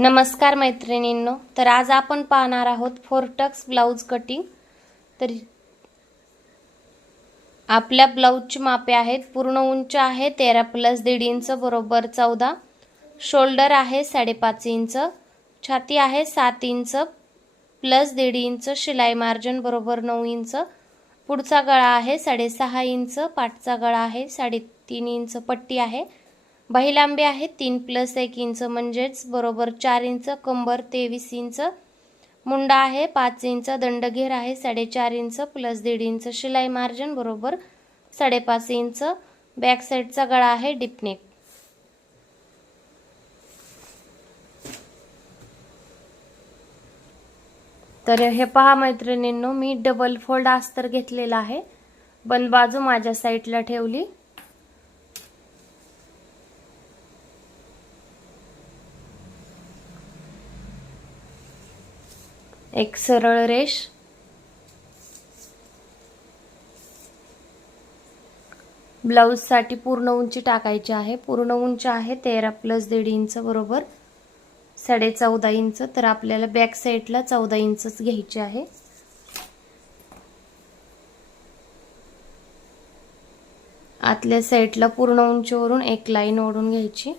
नमस्कार मैत्रिणींनो, तर आज आपण पाहणार आहोत फोरटक्स ब्लाउज कटिंग। तर आपल्या ब्लाउजची मापे आहेत। पूर्ण उंची आहे 13 + 1.5 इंच बरोबर 14, शोल्डर आहे 5.5 इंच, छाती आहे 7 इंच + 1.5 इंच, शिलाई मार्जिन बरोबर 9 इंच, पुढचा गळा आहे 6.5 इंच, पाठचा गळा आहे 3.5 इंच, पट्टी आहे, बाही लांबी आहे 3 + 1 इंच म्हणजेच बरोबर 4 इंच, कंबर 23 इंच, मुंडा आहे 5 इंच, दंडघेर आहे 4.5 इंच + 1.5 इंच, शिलाई मार्जिन बरोबर 5.5 इंच, बॅक साईडचा गळा आहे डिपनेक। तर हे पहा मैत्रिणींनो, मी डबल फोल्ड अस्तर घेतलेला आहे, बंद बाजू माझ्या साईडला ठेवली। एक सरळ रेष, ब्लाउज साठी पूर्ण उंची टाकायची आहे। पूर्ण उंची आहे 13 + 1.5 इंच बरोबर 14.5 इंच। तर आपल्याला बॅक साईडला 14 इंचच घ्यायचे आहे। आतल्या साईडला पूर्ण उंचीवरून एक लाईन ओढून घ्यायची।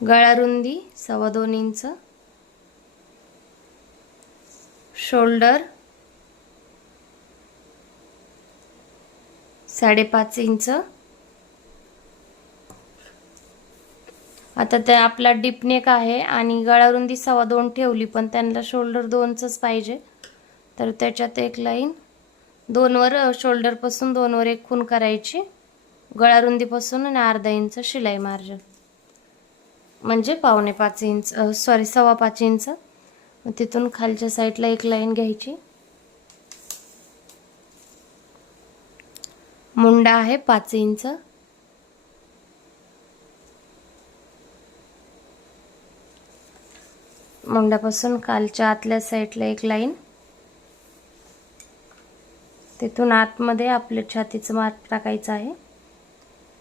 गळा रुंदी 2.25 इंच, शोल्डर 5.5 इंच। आता ते आपला डिपनेक आहे आणि गळा रुंदी 2.25 ठेवली, पण त्यांना शोल्डर 2च पाहिजे, तर त्याच्यात एक लाईन 2 वर, शोल्डर पासून 2 वर एक खूण करायची, गळा रुंदी पासून आणि अर्धा इंच शिलाई मार्जिन म्हणजे 4.25 इंच, सॉरी 5.25 इंच। तिथून खालच्या साईडला एक लाईन घ्यायची, मुंडा आहे 5 इंच, मुंड्यापासून खालच्या आतल्या साईडला एक लाईन, तिथून आतमध्ये आपल्या छातीचं माप टाकायचं आहे।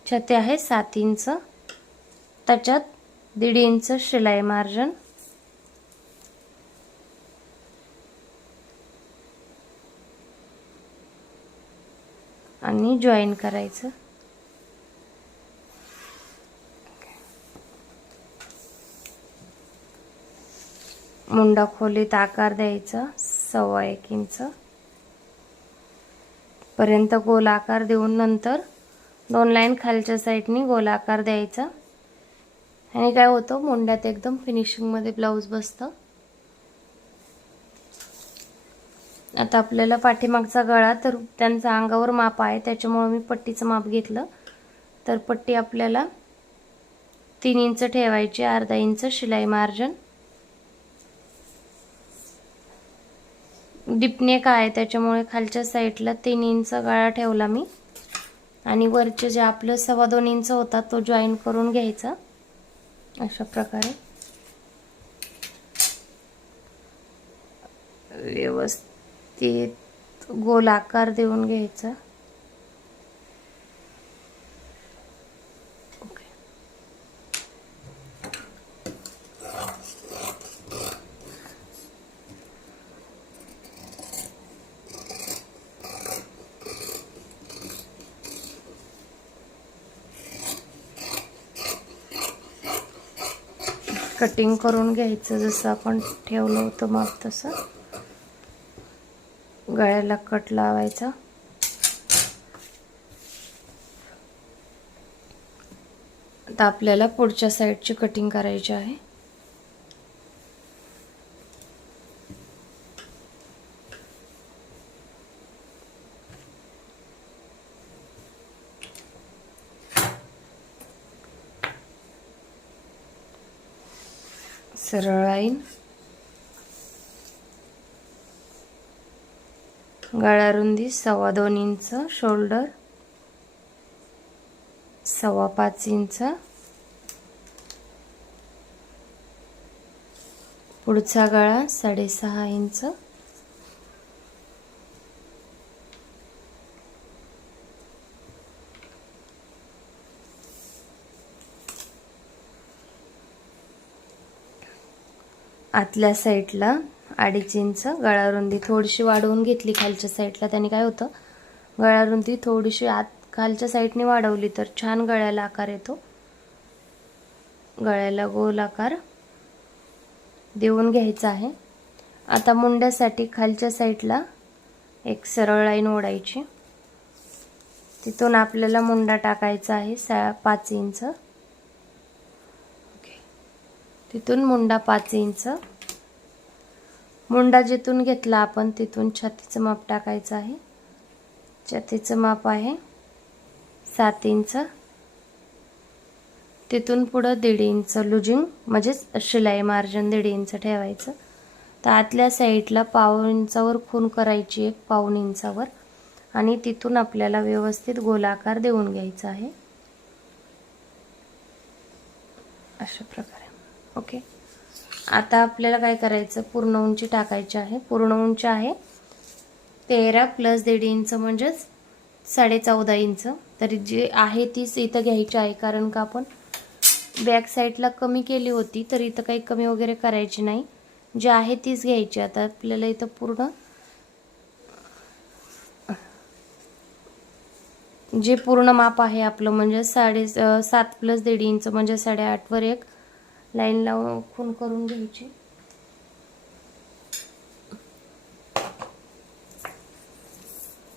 छाती आहे 7 इंच, त्याच्यात 1.5 इंच शिलाई मार्जिन, आणि जॉईन करायचं। मुंडा खोलीत आकार द्यायचा 1.25 इंच पर्यंत गोल आकार देऊन नंतर 2 लाईन खालच्या साईडनी गोल आकार द्यायचा, आणि काय होतं, मुंड्यात एकदम फिनिशिंग मध्ये ब्लाउज बसतं। आता आपल्याला पाठीमागचा गळा, तर त्यांचा अंगावर माप आहे त्याच्यामुळे मी पट्टीचं माप घेतलं। तर पट्टी आपल्याला 3 इंच ठेवायची, अर्धा इंच शिलाई मार्जिन, डिपनेक आहे त्याच्यामुळे खालच्या साईडला 3 इंच गळा ठेवला मी, आणि वरचे जे आपलं 2.25 इंच होता तो जॉईन करून घ्यायचा अशा प्रकारे। व्यवस्थित गोल आकार देऊन घ्यायचा। कटिंग करून घ्यायचं जसं आपण ठेवलं होतं माप तसं। गळ्याला कट लावायचा। आता आपल्याला पुढच्या साईडची कटिंग करायची आहे। सरळ लाईन, गळा रुंदी 2.25 इंच, शोल्डर 5.25 इंच, पुढचा गळा 6.5 इंच, आतल्या साईडला 2.5 इंच गळा रुंदी थोडीशी वाढवून घेतली खालच्या साईडला. त्याने काय होतं, गळा रुंदी थोडीशी खालच्या साईडने वाढवली तर छान गळ्याला आकार येतो. गळ्याला गोल आकार देऊन घ्यायचा आहे. आता मुंड्यासाठी खालच्या साईडला एक सरळ लाईन ओढायची. तिथून आपल्याला मुंडा टाकायचा आहे 5 इंच. ओके, तिथून मुंडा 5 इंच. मुंडा जिथून घेतला आपण तिथून छातीचं माप टाकायचं आहे. छातीचं माप आहे 7 इंच. तिथून पुढं 1.5 इंच लुजिंग म्हणजेच शिलाई मार्जिन 1.5 इंच ठेवायचं. तर आतल्या साईडला 1.5 इंचावर खूण करायची, 1.5 इंचावर, आणि तिथून आपल्याला व्यवस्थित गोलाकार देऊन घ्यायचा आहे अशा प्रकारे. ओके, आता आपल्याला काय करायचं, पूर्ण उंची टाकायची आहे. पूर्ण उंची आहे 13 + 1.5 इंच म्हणजेच 14.5 इंच. तरी जे आहे तीच इथं घ्यायची आहे, कारण का आपण बॅक साईडला कमी केली होती, तर इथं काही कमी वगैरे करायची नाही, जे आहे तीच घ्यायची. आता आपल्याला इथं पूर्ण जे पूर्ण माप आहे आपलं म्हणजे 7.5 + 1.5 इंच म्हणजे 8.5 वर एक लाईन लावून खूण करून घ्यायची.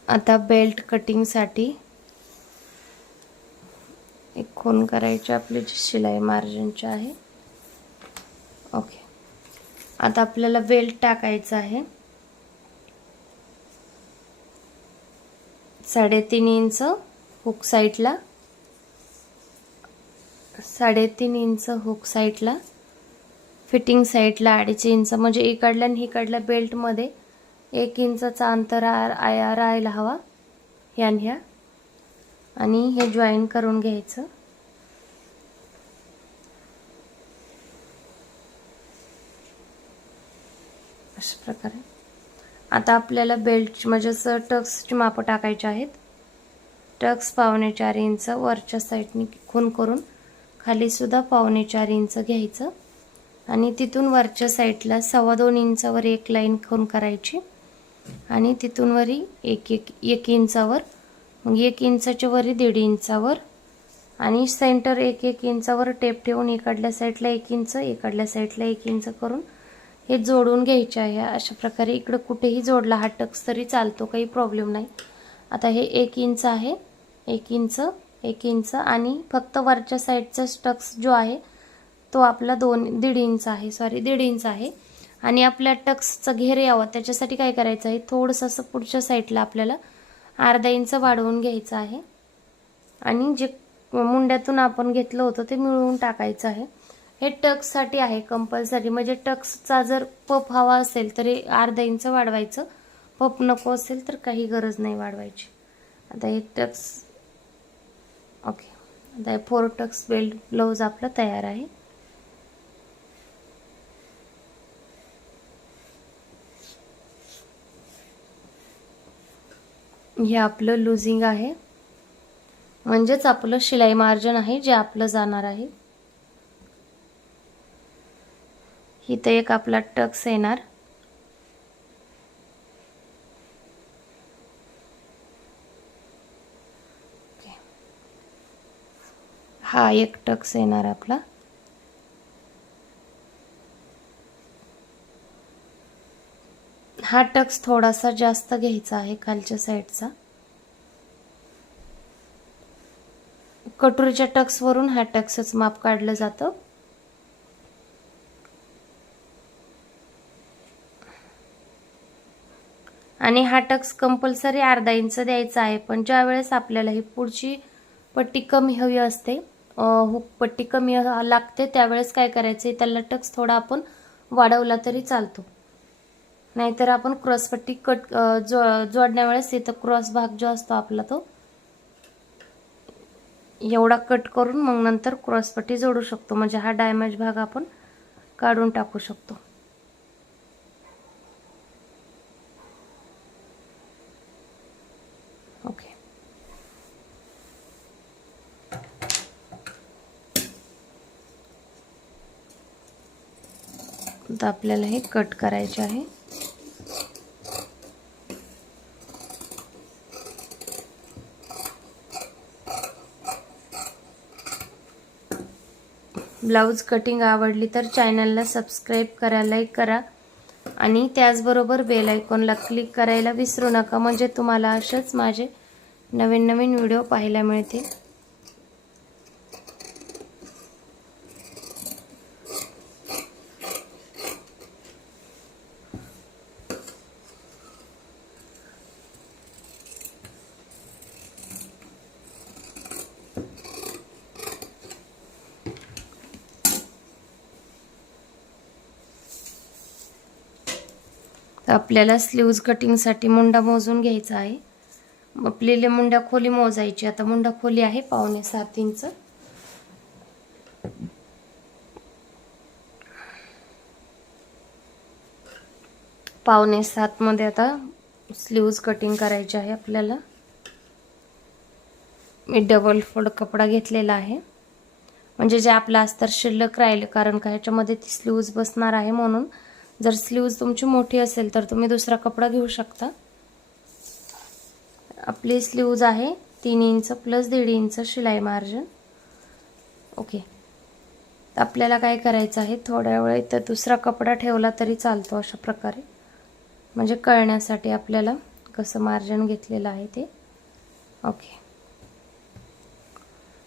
आता बेल्ट कटिंगसाठी एक खूण करायची आपली जी शिलाई मार्जिनची आहे. ओके, आता आपल्याला बेल्ट टाकायचा आहे 3.5 इंच हुक साईडला. 3.5 इंच हुक साईडला, फिटिंग साईडला 2.5 इंच म्हणजे इकडल्या आणि इकडल्या बेल्टमध्ये 1 इंचचा अंतर राहायला हवा ह्या. आणि हे जॉईन करून घ्यायचं. अशा प्रकारे. आता आपल्याला बेल्ट म्हणजे टक्सची मापं टाकायची आहेत. टक्स 4.5 इंच वरच्या साईडने खूण करून खाली सुद्धा 4.5 इंच घ्यायचं आणि तिथून वरच्या साईडला 2.25 इंचावर एक लाईन खूण करायची आणि तिथून वरी 1 इंचावर, मग 1 इंचाच्या वरी 1.5 इंचावर आणि सेंटर 1 इंचावर टेप ठेवून इकडल्या साईडला 1 इंच, इकडल्या साईडला 1 इंच करून हे जोडून घ्यायचे आहे. अशा प्रकारे इकडं कुठेही जोडला हा टक्स तरी चालतो, काही प्रॉब्लेम नाही. आता हे 1 इंच आहे, 1 इंच आणि फक्त वरच्या साईडचा टक्स जो आहे तो आपला 1.5 इंच आहे, 1.5 इंच आहे. आणि आपल्या टक्सचा घेर यावा त्याच्यासाठी काय करायचं आहे, थोडंसं असं पुढच्या साईडला आपल्याला 1/2 इंच वाढवून घ्यायचं आहे आणि जे मुंड्यातून आपण घेतलं होतं ते मिळवून टाकायचं आहे. हे टक्ससाठी आहे कंपल्सरी, म्हणजे टक्सचा जर पफ हवा असेल तर 1/2 इंच वाढवायचं, पफ नको असेल तर काही गरज नाही वाढवायची. आता हे टक्स ओके, आता हे 4 टक्स बेल्ट ब्लाउज आपलं तयार आहे. हे आपलं लुजिंग आहे म्हणजेच आपलं शिलाई मार्जिन आहे जे आपलं जाणार आहे. इथं एक आपला टक्स येणार, हा एक टक्स येणार आपला. हा टक्स थोडासा जास्त घ्यायचा आहे खालच्या साईडचा. कटोरीच्या टक्स वरून हा टक्सच माप काढलं जातं. आणि हा टक्स कंपल्सरी 1/2 इंच द्यायचा आहे, पण ज्या वेळेस आपल्याला ही पुढची पट्टी कमी हवी असते, हुक पट्टी कमी लागते, त्यावेळेस काय करायचं, त्याला टक्स थोडा आपण वाढवला तरी चालतो. नाहीतर आपण क्रॉस पट्टी जोडण्या वेळेस इथं क्रॉस भाग जो असतो आपला तो एवढा कट करून मग नंतर क्रॉस पट्टी जोडू शकतो, म्हणजे हा डॅमेज भाग आपण काढून टाकू शकतो. ओके, आता आपल्याला हे कट करायचे आहे. ब्लाऊज कटिंग आवडली तर चॅनलला सबस्क्राईब करा, लाईक करा आणि त्याचबरोबर बेल आयकॉनला क्लिक करायला विसरू नका, म्हणजे तुम्हाला असेच माझे नवीन नवीन व्हिडिओ पाहायला मिळतील. आपल्याला स्लीव्ज कटिंगसाठी मुंडा मोजून घ्यायचा आहे. आपल्याला मुंडा खोली मोजायची. आता मुंडा खोली आहे 5.5 इंच. पावणे 7 मध्ये आता स्लीव्ज कटिंग करायची आहे आपल्याला. मी डबल फोल्ड कपडा घेतलेला आहे, म्हणजे जे आपला अस्तर शिल्लक राहील, कारण का ह्याच्यामध्ये ती स्लीव्ज बसणार आहे. म्हणून जर स्लीव्ज तुमची मोठी असेल तर तुम्ही दुसरा कपडा घेऊ शकता. आपली स्लीव्ज आहे 3 इंच प्लस 1.5 इंच शिलाई मार्जिन. ओके. तर आपल्याला काय करायचं आहे, थोड्या वेळ इथं दुसरा कपडा ठेवला तरी चालतो अशा प्रकारे, म्हणजे कळण्यासाठी आपल्याला कसं मार्जिन घेतलेलं आहे ते. ओके.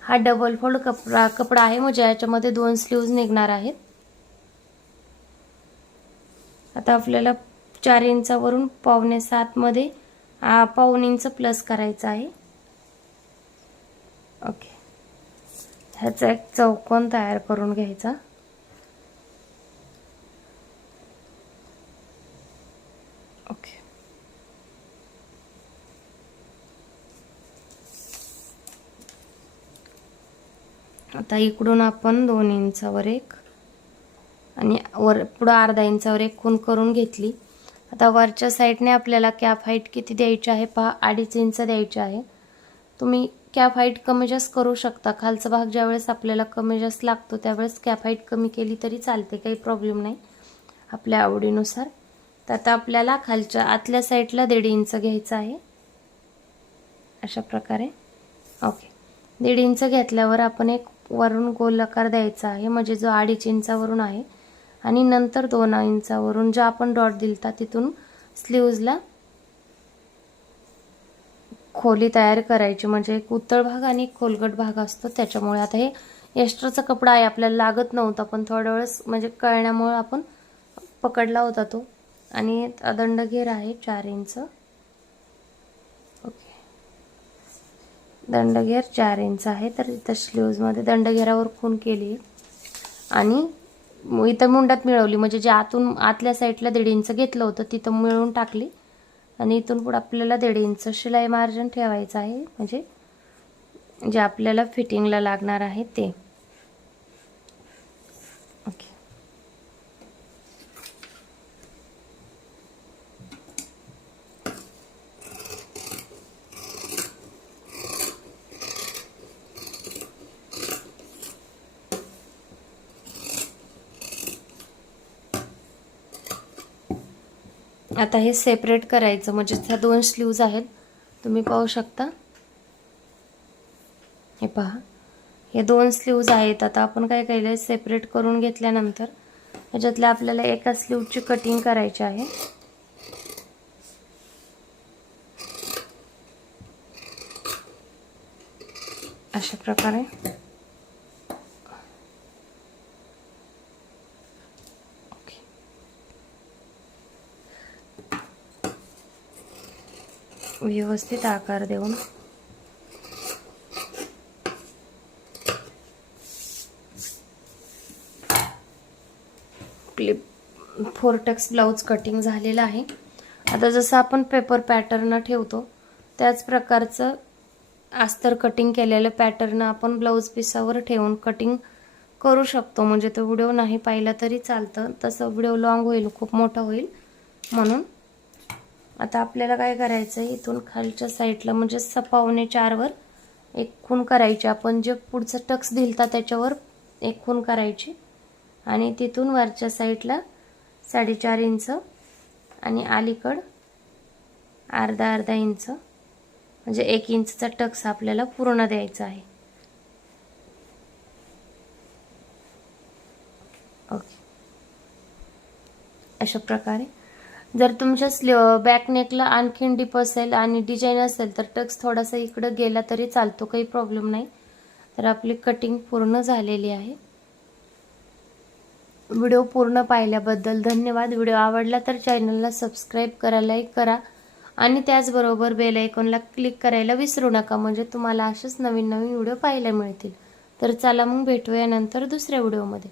हा डबल फोल्ड कपडा आहे, म्हणजे याच्यामध्ये 2 स्लीव्ज निघणार आहेत. आता आपल्याला 4 इंचावरून 5.5 मध्ये 1.5 इंच प्लस करायचा आहे. ओके. ह्याचा एक चौकोन तयार करून घ्यायचा. ओके. आता इकडून आपण 2 इंचावर एक आणि पुढे अर्धा इंचावर एक खूण करून घेतली. आता वरच्या साईडने आपल्याला कॅप हाईट किती द्यायची आहे पहा, 2.5 इंच द्यायची आहे. तुम्ही कॅप हाईट कमी जास्त करू शकता. खालचा भाग ज्यावेळेस आपल्याला कमी जास्त लागतो त्यावेळेस कॅप हाईट कमी केली तरी चालते, काही प्रॉब्लेम नाही, आपल्या आवडीनुसार. तर आता आपल्याला खालच्या आतल्या साईडला 1.5 इंच घ्यायचं आहे अशा प्रकारे. ओके. 1.5 इंच घेतल्यावर आपण एक वरून गोल आकार द्यायचा आहे, म्हणजे जो 2.5 इंचावरून आहे, आणि नंतर 2 इंचावरून जो आपण डॉट दिलता तिथून स्लीव्जला खोली तयार करायची, म्हणजे एक उतळ भाग आणि एक खोलगट भाग असतो त्याच्यामुळे. आता हे एक्स्ट्राचा कपडा आहे, आपल्याला लागत नव्हता, पण थोड्या वेळेस म्हणजे कळण्यामुळे आपण पकडला होता तो. आणि दंडघेर आहे 4 इंच. ओके. दंडघेर 4 इंच आहे. तर इथं स्लीव्जमध्ये दंडघेरावर खूण केली आणि इथं मुंडात मिळवली, म्हणजे जे आतून आतल्या साईडला 1.5 इंच घेतलं होतं तिथं मिळवून टाकली. आणि इथून पुढे आपल्याला 1.5 इंच शिलाई मार्जिन ठेवायचं आहे, म्हणजे जे आपल्याला फिटिंगला लागणार आहे ते. ओके. आता हे सेपरेट करायचं, म्हणजे ह्या 2 स्लीव्ज आहेत, तुम्ही पाहू शकता. हे पहा, हे 2 स्लीव्ज आहेत. आता आपण काय केलं, सेपरेट करून घेतल्यानंतर ह्याच्यातल्या आपल्याला एका स्लीव्हची कटिंग करायची आहे. अशा प्रकारे. व्यवस्थित आकार देऊन क्लिप 4 टक्स ब्लाउज कटिंग झालेलं आहे. आता जसं आपण पेपर पॅटर्न ठेवतो त्याच प्रकारचं अस्तर कटिंग केलेलं पॅटर्न आपण ब्लाउज पिसावर ठेवून कटिंग करू शकतो, म्हणजे तो व्हिडिओ नाही पाहिला तरी चालतं, तसं व्हिडिओ लॉंग होईल, खूप मोठा होईल म्हणून. आता आपल्याला काय करायचं आहे, इथून खालच्या साईडला म्हणजे 4.5 वर एक खूण करायची. आपण जे पुढचं टक्स दिलता त्याच्यावर एक खूण करायची आणि तिथून वरच्या साईडला 4.5 इंच आणि अलीकड अर्धा इंच, म्हणजे 1 इंचचा टक्स आपल्याला पूर्ण द्यायचा आहे. ओके, अशा प्रकारे. जर तुमच्या बॅक नेकला आणखीन डीप असेल आणि डिझाईन असेल तर टक्स थोडासा इकडे गेला तरी चालतो, काही प्रॉब्लेम नाही. तर आपली कटिंग पूर्ण झालेली आहे. व्हिडिओ पूर्ण पाहिल्याबद्दल धन्यवाद. व्हिडिओ आवडला तर चॅनलला सबस्क्राईब करा, लाईक करा आणि त्याचबरोबर बेल आयकॉनला क्लिक करायला विसरू नका, म्हणजे तुम्हाला असेच नवीन व्हिडिओ पाहायला मिळतील. तर चला मग भेटूया नंतर दुसऱ्या व्हिडिओमध्ये.